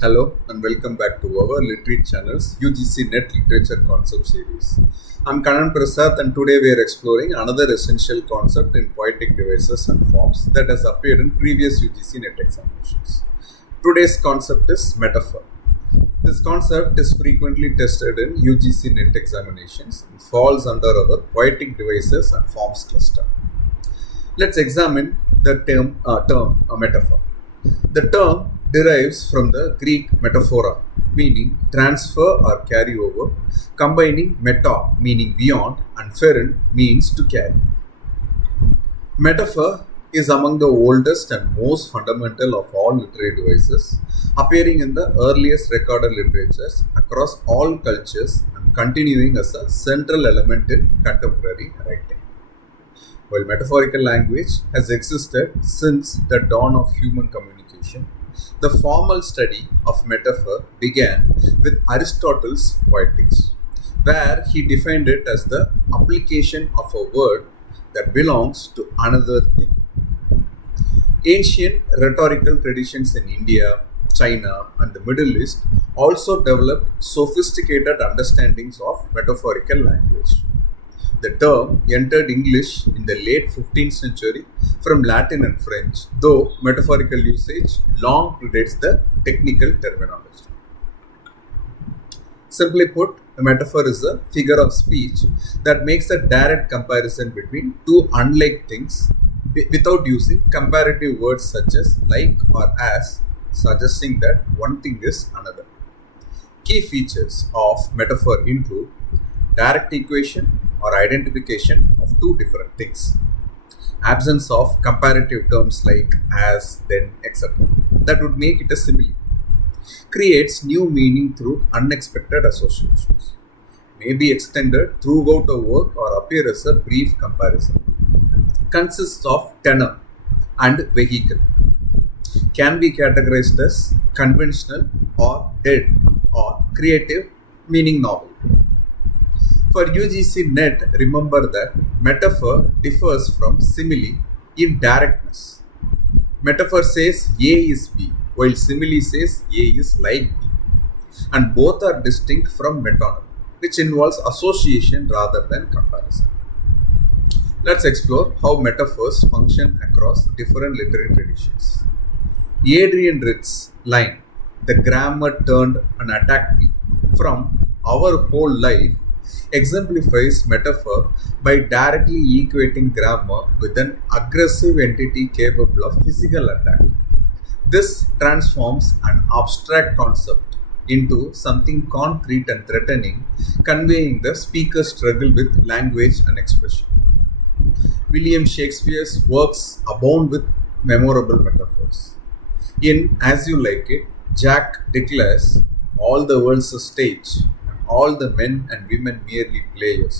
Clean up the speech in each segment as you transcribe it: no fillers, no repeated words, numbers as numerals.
Hello and welcome back to our Literary channel's UGC NET Literature Concept series. I'm Kanan Prasad and today we are exploring another essential concept in poetic devices and forms that has appeared in previous UGC NET examinations. Today's concept is metaphor. This concept is frequently tested in UGC NET examinations and falls under our poetic devices and forms cluster. Let's examine the term metaphor. The term derives from the Greek metaphora, meaning transfer or carry over, combining meta, meaning beyond, and pheron, means to carry. Metaphor is among the oldest and most fundamental of all literary devices, appearing in the earliest recorded literatures across all cultures and continuing as a central element in contemporary writing. While metaphorical language has existed since the dawn of human communication, the formal study of metaphor began with Aristotle's Poetics, where he defined it as the application of a word that belongs to another thing. Ancient rhetorical traditions in India, China, and the Middle East also developed sophisticated understandings of metaphorical language. The term entered English in the late 15th century from Latin and French, though metaphorical usage long predates the technical terminology. Simply put, a metaphor is a figure of speech that makes a direct comparison between two unlike things without using comparative words such as like or as, suggesting that one thing is another. Key features of metaphor include direct equation or identification of two different things, absence of comparative terms like as, then, etc. that would make it a simile, creates new meaning through unexpected associations, may be extended throughout a work or appear as a brief comparison, consists of tenor and vehicle, can be categorized as conventional or dead or creative, meaning novel. For UGC NET, remember that metaphor differs from simile in directness. Metaphor says A is B, while simile says A is like B, and both are distinct from metonymy, which involves association rather than comparison. Let's explore how metaphors function across different literary traditions. Adrian Ritz's line, "The grammar turned and attacked me," from Our Whole Life, exemplifies metaphor by directly equating grammar with an aggressive entity capable of physical attack. This transforms an abstract concept into something concrete and threatening, conveying the speaker's struggle with language and expression. William Shakespeare's works abound with memorable metaphors. In As You Like It, Jack declares, "All the world's a stage, all the men and women merely players."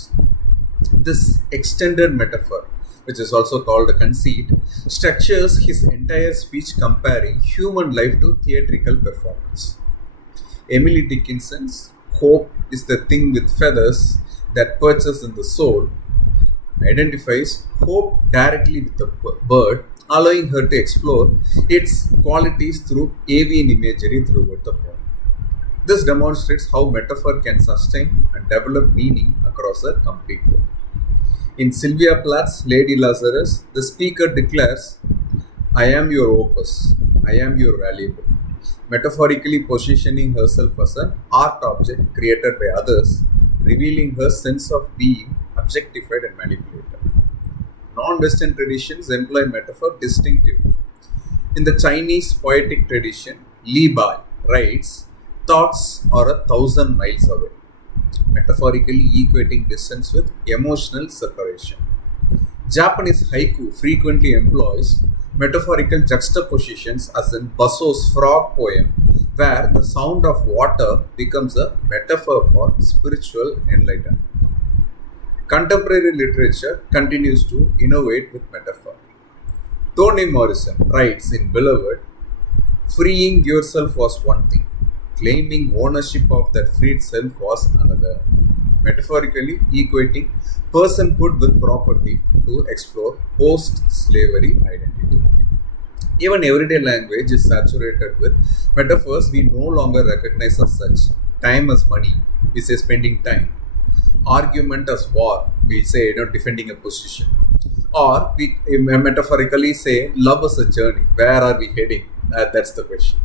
This extended metaphor, which is also called a conceit, structures his entire speech comparing human life to theatrical performance. Emily Dickinson's "Hope is the thing with feathers that perches in the soul" identifies hope directly with the bird, allowing her to explore its qualities through avian imagery throughout the poem. This demonstrates how metaphor can sustain and develop meaning across a complete work. In Sylvia Plath's Lady Lazarus, the speaker declares, "I am your opus, I am your valuable," metaphorically positioning herself as an art object created by others, revealing her sense of being objectified and manipulated. Non-Western traditions employ metaphor distinctively. In the Chinese poetic tradition, Li Bai writes, "Thoughts are 1,000 miles away," metaphorically equating distance with emotional separation. Japanese haiku frequently employs metaphorical juxtapositions, as in Basso's Frog poem, where the sound of water becomes a metaphor for spiritual enlightenment. Contemporary literature continues to innovate with metaphor. Toni Morrison writes in Beloved, "Freeing yourself was one thing, claiming ownership of that freed self was another," metaphorically equating personhood with property to explore post-slavery identity. Even everyday language is saturated with metaphors we no longer recognize as such. Time as money, we say spending time. Argument as war, we say defending a position. Or we metaphorically say love is a journey. Where are we heading? That's the question.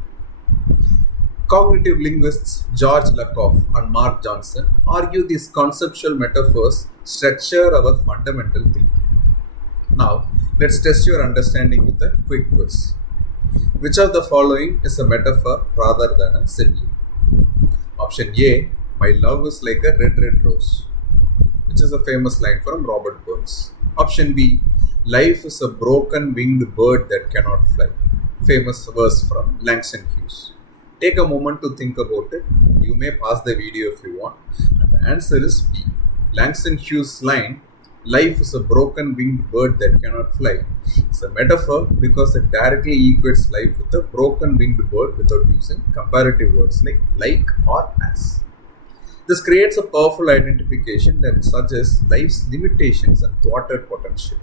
Cognitive linguists George Lakoff and Mark Johnson argue these conceptual metaphors structure our fundamental thinking. Now, let's test your understanding with a quick quiz. Which of the following is a metaphor rather than a simile? Option A, my love is like a red, red rose, which is a famous line from Robert Burns. Option B, life is a broken winged bird that cannot fly, famous verse from Langston Hughes. Take a moment to think about it. You may pause the video if you want. And the answer is B. Langston Hughes' line, life is a broken winged bird that cannot fly, is a metaphor because it directly equates life with a broken winged bird without using comparative words like or as. This creates a powerful identification that suggests life's limitations and thwarted potential.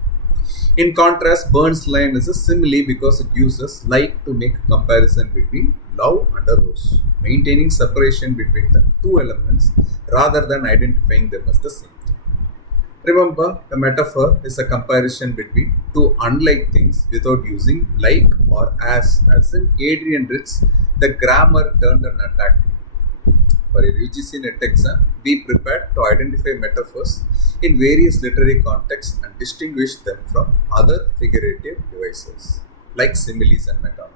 In contrast, Burns' line is a simile because it uses like to make a comparison between love and a rose, maintaining separation between the two elements rather than identifying them as the same thing. Remember, a metaphor is a comparison between two unlike things without using like or as in Adrian Ritz, the grammar turned and attacked me. For a UGC NET exam, be prepared to identify metaphors in various literary contexts and distinguish them from other figurative devices like similes and metonymy.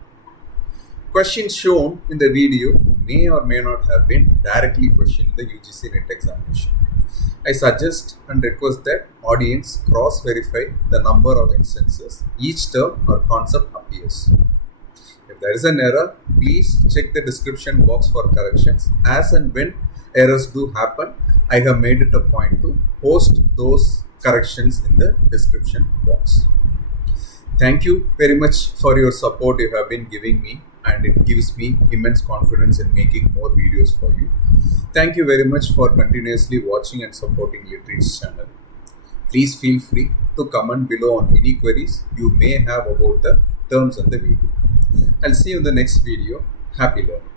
Questions shown in the video may or may not have been directly questioned in the UGC NET examination. I suggest and request that audience cross-verify the number of instances each term or concept appears. If there is an error, please check the description box for corrections. As and when errors do happen, I have made it a point to post those corrections in the description box. Thank you very much for your support you have been giving me, and it gives me immense confidence in making more videos for you. Thank you very much for continuously watching and supporting Literary's channel. Please feel free to comment below on any queries you may have about the terms and the video. I'll see you in the next video. Happy learning.